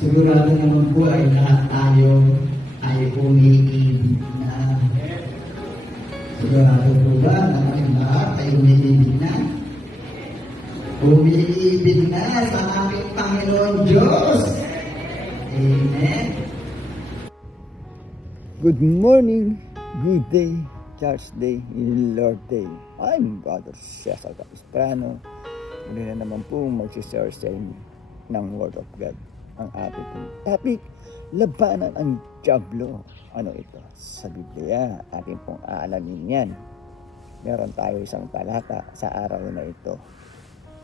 Sigurado naman po ay lahat tayo ay umiibig na. Sigurado po ba na kaming lahat ay umiibig na? Umiibig na sa aming Panginoon Diyos. Amen. Good morning, good day, Church Day, Lord Day. I'm Brother Cesar Capistrano. Muli na naman po magsishare sa inyo ng Word of God. Ang ating topic, labanan ang dyablo. Ano ito? Sa Biblia, ating pong aalamin yan. Meron tayo isang talata sa araw na ito.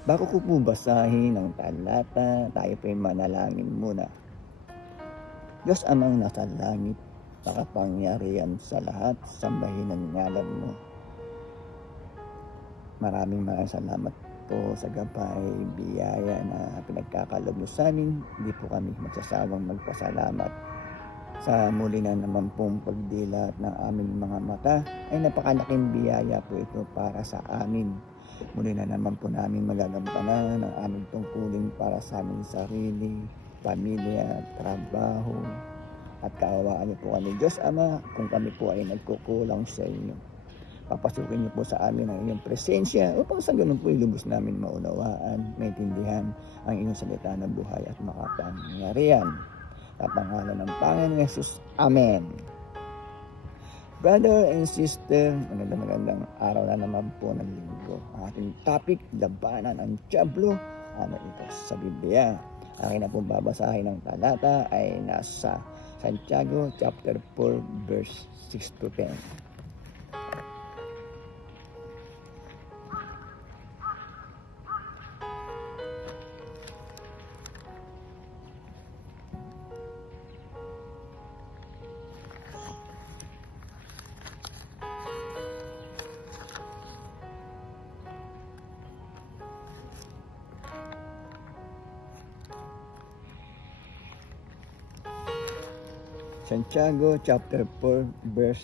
Bago ko po basahin ang talata, tayo po ay manalangin muna. Diyos amang nasa langit, makapangyarihan sa lahat, sambahin ang ngalan mo. Maraming salamat po sa gabay, biyaya na pinagkakalob mo sa amin. Hindi po kami magsasawang magpasalamat. Sa muli na naman pong pagdilat ng aming mga mata, ay napakalaking biyaya po ito para sa amin. Muli na naman po namin magagampanan ang aming tungkulin para sa aming sarili, pamilya, trabaho, at kaawaan niyo po kami, Diyos Ama, kung kami po ay nagkukulang sa inyo. Papasukin niyo po sa amin ang iyong presensya upang sa ganun po ilubos namin maunawaan, maintindihan ang iyong salita na buhay at makapangyarihan. Sa pangalan ng Panginoon Jesus. Amen. Brother and sister, magandang araw na naman po ng linggo. Ang ating topic, labanan ang dyablo. Ano ito sa Biblia? Akin na pong babasahin ng talata ay nasa Santiago chapter 4 verse 6 to 10. Santiago chapter 4 verse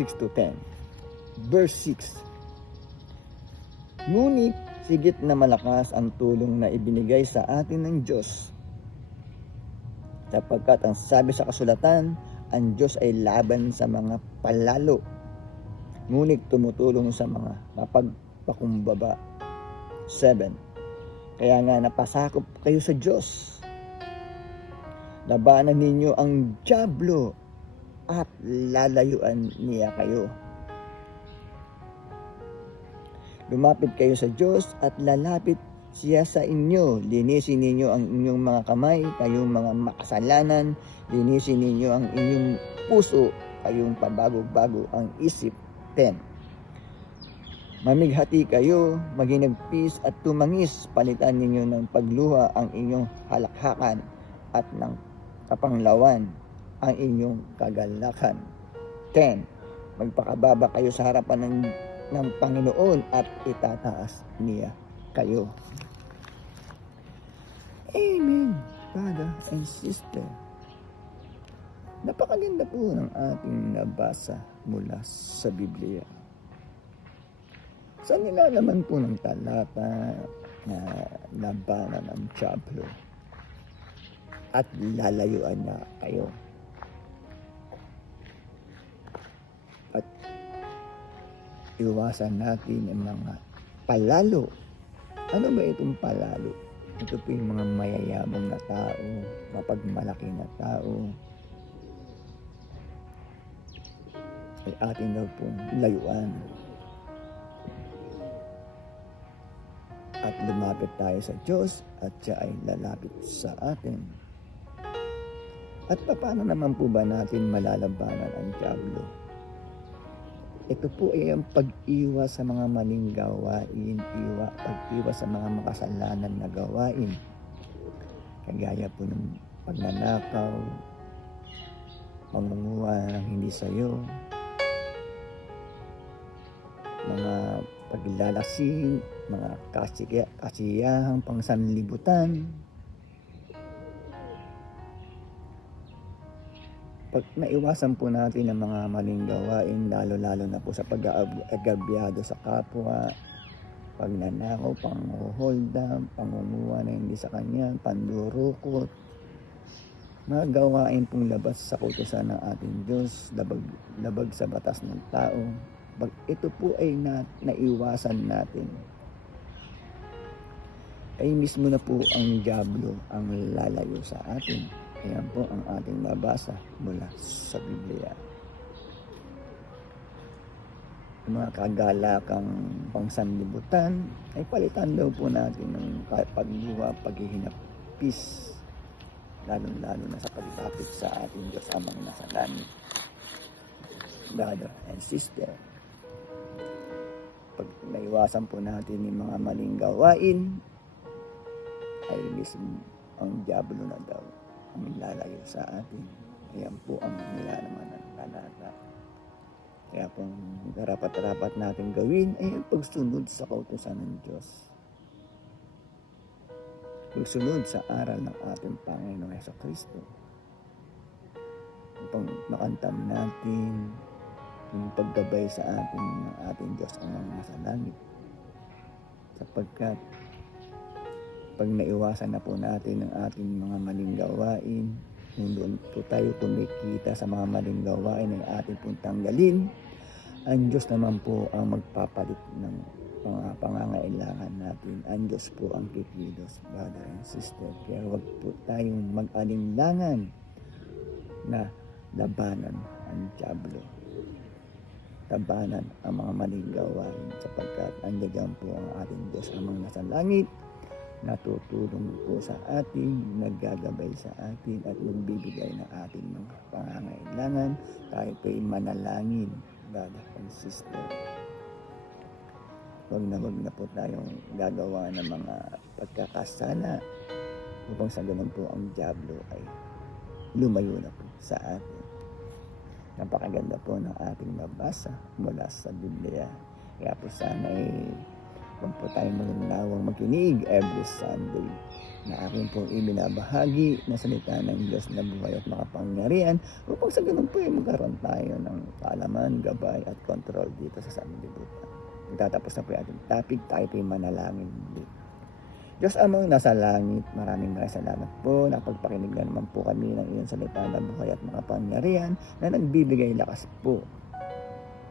6 to 10. Verse 6. Ngunit sigit na malakas ang tulong na ibinigay sa atin ng Diyos. Sapagkat ang sabi sa kasulatan, ang Diyos ay laban sa mga palalo, ngunit tumutulong sa mga mapagpakumbaba. 7. Kaya nga napasakop kayo sa Diyos. Labanan ninyo ang dyablo at lalayuan niya kayo. Lumapit kayo sa Diyos at lalapit siya sa inyo. Linisin ninyo ang inyong mga kamay, kayong mga makasalanan. Linisin ninyo ang inyong puso, kayong pabago-bago ang isip. 10. Mamighati kayo, maging nagpis at tumangis. Palitan ninyo ng pagluha ang inyong halakhakan at ng kapanglawan ang inyong kagalakan. 10. Magpakababa kayo sa harapan ng Panginoon at itataas niya kayo. Amen, brother and sister. Napakaganda po ng ating nabasa mula sa Biblia. Sa nilalaman po ng talata na labanan ang dyablo at lalayuan na kayo. At iwasan natin ang mga palalo. Ano ba itong palalo? Ito po yung mga mayayamang na tao, mapagmalaki na tao. Ay atin daw pong layuan. At lumapit tayo sa Diyos at siya ay lalapit sa atin. At paano naman po ba natin malalabanan ang dyablo? Ito po ay ang pag-iwas sa mga maling gawain, pag-iwas sa mga makasalanan na gawain. Kagaya po ng pagnanakaw, mangunguha ng hindi sayo, mga paglalasing, mga kasiyahang pangsanlibutan. Pag naiwasan po natin ang mga maling gawain, lalo-lalo na po sa pag-agabyado sa kapwa, pagnanakaw, panghuholda, pangunguha na hindi sa kanya, pandurukot, mga gawain pong labas sa kautusan ng ating Diyos, labag sa batas ng tao. Pag ito po ay naiwasan natin, ay mismo na po ang diablo ang lalayo sa atin. Ayan po ang ating mabasa mula sa Biblia. Mga kagalakang pangsanlibutan ay palitan daw po natin ng pagluwa, paghihinap, peace, lalo na sa paglapit sa ating Diyos amang nasa langit. Brother and sister, pag naiwasan po natin yung mga maling gawain, ay mismo ang diablo na daw ang lalayo sa atin. Ayan po ang nilalaman ng talata. Kaya pong dapat natin gawin ay ang pagsunod sa kautusan ng Diyos. Pagsunod sa aral ng ating Panginoong Jesucristo. Upang makantam natin yung paggabay sa atin ng ating Diyos ang nasa langit. Sapagkat pag naiwasan na po natin ang ating mga maling gawain, kung doon po tayo kumikita sa mga maling gawain ay ating pong tanggalin, ang Diyos naman po ang magpapalit ng mga pangangailangan natin. Ang Diyos po ang kikilos, brother and sister. Kaya huwag po tayong mag-alinlangan na labanan ang diablo. Labanan ang mga maling gawain sapagkat andiyan po ang ating Diyos amang nasa langit, natutulong po sa atin, naggagabay sa atin at magbibigay ng ating mga pangangailangan. Tayo po'y manalangin, brother and sister. Huwag na po tayong gagawa ng mga pagkakasala upang sa ganun po ang diablo ay lumayo na po sa atin. Napakaganda po ng ating mabasa mula sa Biblia. Kaya po sana huwag po tayong malinawang makinig every Sunday na aking pong ibinabahagi na salita ng Diyos na buhay at makapangyarihan upang sa ganun po ay magkaroon tayo ng kaalaman, gabay at control dito sa sanlibutan. Itatapos na po yung ating topic, tayo po yung manalangin muli. Diyos amang nasa langit, maraming salamat po. Napagpakinig na naman po kami ng iyong salita na buhay at makapangyarihan na nagbibigay lakas po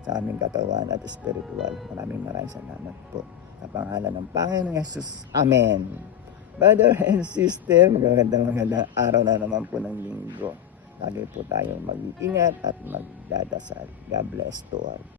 sa aming katawan at spiritual. Maraming salamat po. Sa pangalan ng Panginoong Yesus. Amen. Brother and sister, magandang araw na naman po ng linggo. Lagi po tayong mag-iingat at magdadasal. God bless to all.